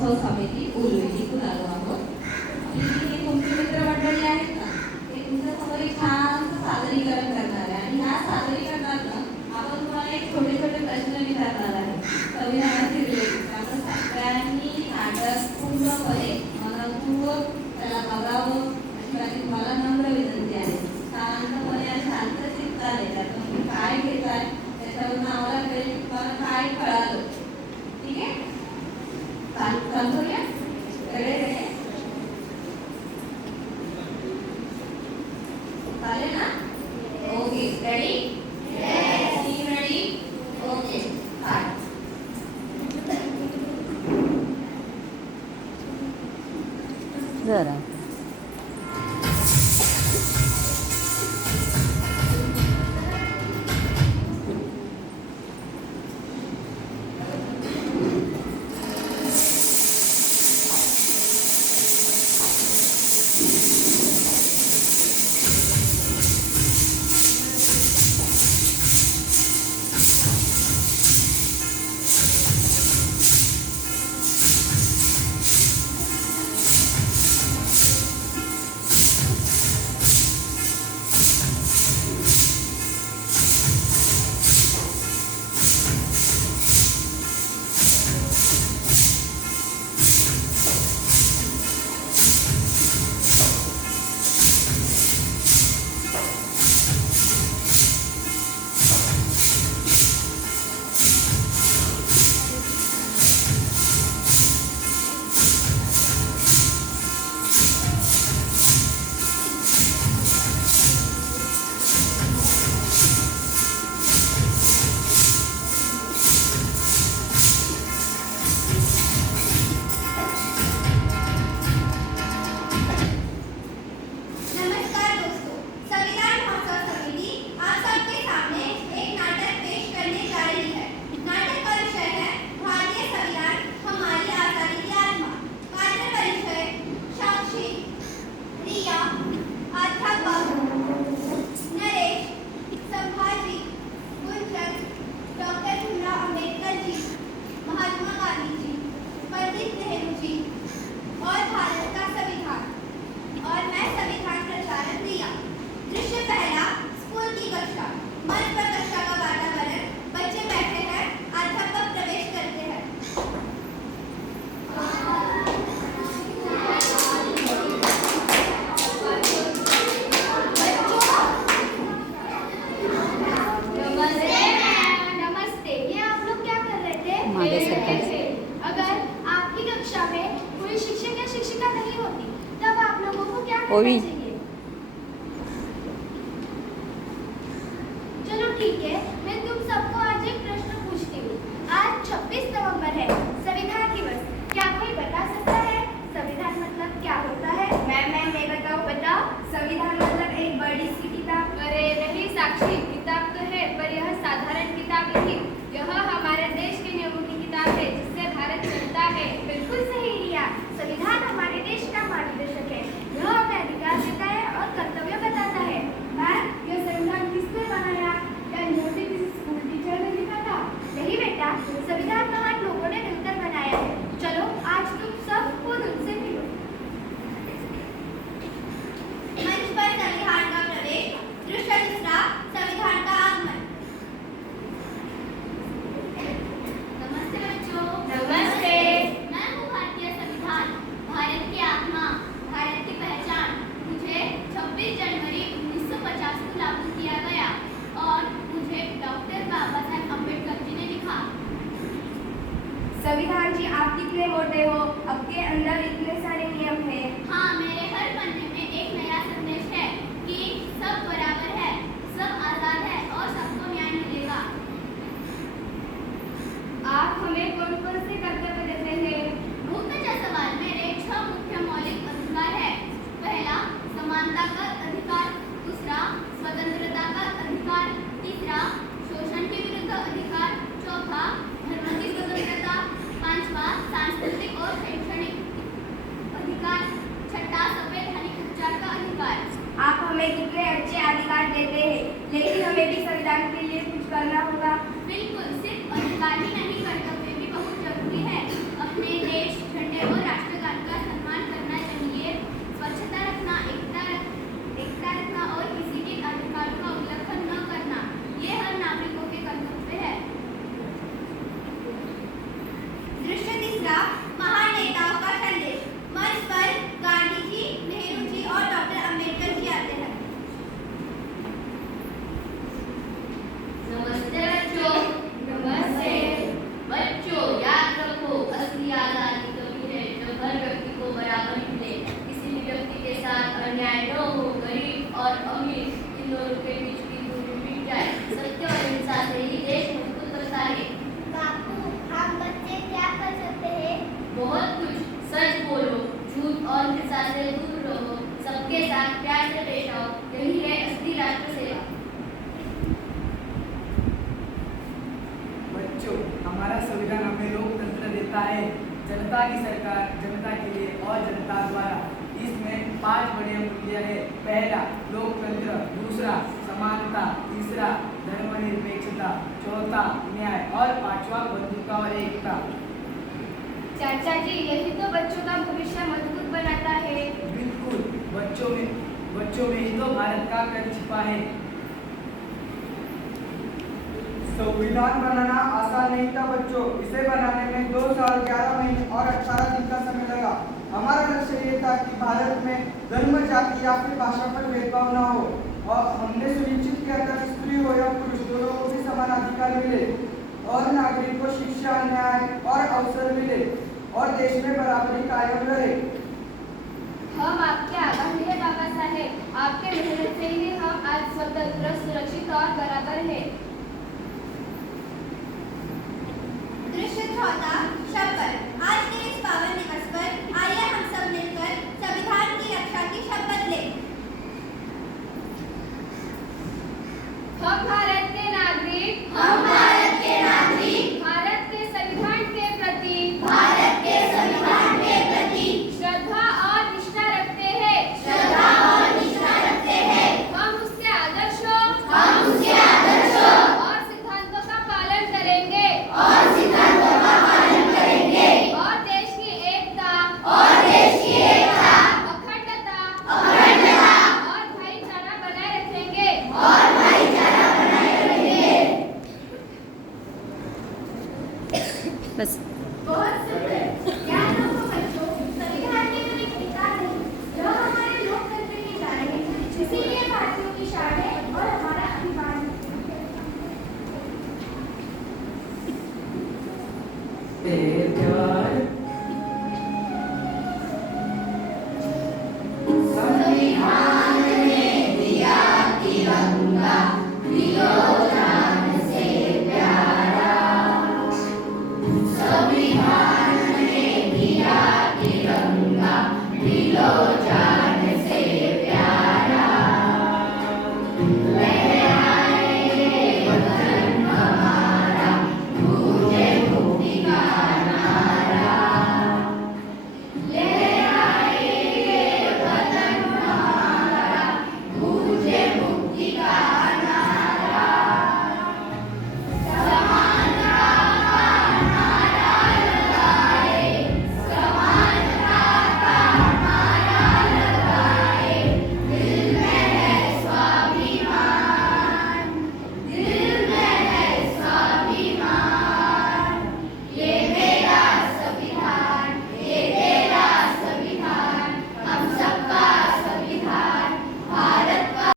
महोत्सव समिती उलवे इथून आलो आहोत. ही तुमची मित्रमंडळी आहेत ना, ते तुमच्या समोर एक छान सादरीकरण करणार आहे आणि ह्या सादरीकरणातनं आपण तुम्हाला एक छोटे छोटे प्रश्न विचारणार आहे संविधानाशी रिलेटेड. त्यामुळे सगळ्यांनी नाटक पूर्णपणे मनपूर्वक त्याला बघावं अशी माझी तुम्हाला नम्र विनंती आहे. शांतपणे आणि शांत चित्ताने त्यातून तुम्ही काय घेताय त्याच्यावरून आम्हाला कळेल की तुम्हाला काय कळालं. ठीक आहे, चालू करूया. सगळे रेडी? चालेल ना? Okay, ready? Team ready? Okay, start. जरा ओवी चलो ठीक है, मैं तुम सबको आज एक प्रश्न पूछती हूँ. आज 26 नवंबर है, संविधान दिवस. क्या कोई बता सकता है संविधान मतलब क्या होता है? मैम मैं बताओ. संविधान मतलब एक बड़ी सी किताब. अरे नहीं साक्षी, किताब तो है पर यह साधारण किताब नहीं. यह हमारे देश के नियमों की किताब है जिससे भारत चलता है. बिल्कुल सही रिया. संविधान हमारे देश का मार्गदर्शक है. यह हमें अधिकार देता है और कर्तव्य बताता है. मैम, यह संविधान किसने बनाया? क्या मुझे किसी स्कूल टीचर ने लिखा था? नहीं बेटा, संविधान महान लोगों ने मिलकर बनाया है. चलो आज तुम सब खुद उनसे मिलो. मंच पर संविधान का प्रवेश. दृश्य दूसरा, संविधान का आगमन. नमस्ते बच्चों. नमस्ते. मैं हूँ भारतीय संविधान, भारत की आत्मा, भारत की पहचान. मुझे 26 जनवरी 1950 को लागू किया गया और मुझे डॉक्टर बाबा साहेब अम्बेडकर जी ने लिखा. संविधान जी, आप कितने मोटे हो, आपके अंदर इतने सारे नियम हैं. हाँ, मेरे हर पन्ने में एक नया संदेश है कि सब बराबर है, सब आजाद है और सबको न्याय मिलेगा. आप हमें कौन कौन से कर्तव्य देते हैं? मुख्य सवाल मेरे 6 मुख्य मौलिक अधिकार है. पहला, समानता का अधिकार. दूसरा, स्वतंत्रता का अधिकार. तीसरा, शोषण के विरुद्ध अधिकार. चौथा, धर्म की स्वतंत्रता. पांचवा, सांस्कृतिक और शैक्षणिक अधिकार. छठा, संवैधानिक हमारा संविधान हमें लोकतंत्र देता है। जनता की सरकार, जनता के लिए और जनता द्वारा। इसमें 5 बड़े मूल्य है। पहला लोकतंत्र, दूसरा समानता, तीसरा धर्मनिरपेक्षता, चौथा न्याय और पांचवा बंधुता और एकता। चाचा जी, यही तो बच्चों का भविष्य मजबूत बनाता है। बिल्कुल, बच्चों में ही तो भारत का कल छिपा है। संविधान बनाना आसान नहीं था बच्चों। इसे बनाने में 2 साल 11 महीने और 18 दिन का समय लगा। हमारा लक्ष्य ये था कि भारत में धर्म, जाति या फिर भाषा पर भेदभाव न हो और हमने सुनिश्चित किया था कि स्त्री हो या पुरुष दोनों को भी समान अधिकार मिले और नागरिक को शिक्षा, न्याय और अवसर मिले और देश में बराबरी कायम रहे। हम आपके आभारी हैं बाबा साहेब। आपके मेहनत से ही हम आज स्वतंत्र, सुरक्षित और बराबर है। दृश्य 14 शपथ। आज के इस पावन दिवस पर आइए हम सब मिलकर संविधान की रक्षा की शपथ लें। हम भारत के नागरिक, भारत के नागरिक, भारत के संविधान के प्रति भारत के संविधान के प्रति श्रद्धा और निष्ठा रखते हैं। श्रद्धा और निष्ठा रखते हैं। हम उसके आदर्शों और सिद्धांतों का पालन करेंगे और सिद्धांतों का पालन करेंगे और देश की एकता, अखंडता और भाईचारा बनाए रखेंगे। बस बहुत सुंदर। ध्यान रखो बच्चों, संविधान केवल एक किताब नहीं, यह हमारे लोकतंत्र की शान है। इसीलिए भारतीयों की शान है और हमारा अभिमान है। तेरे प्यार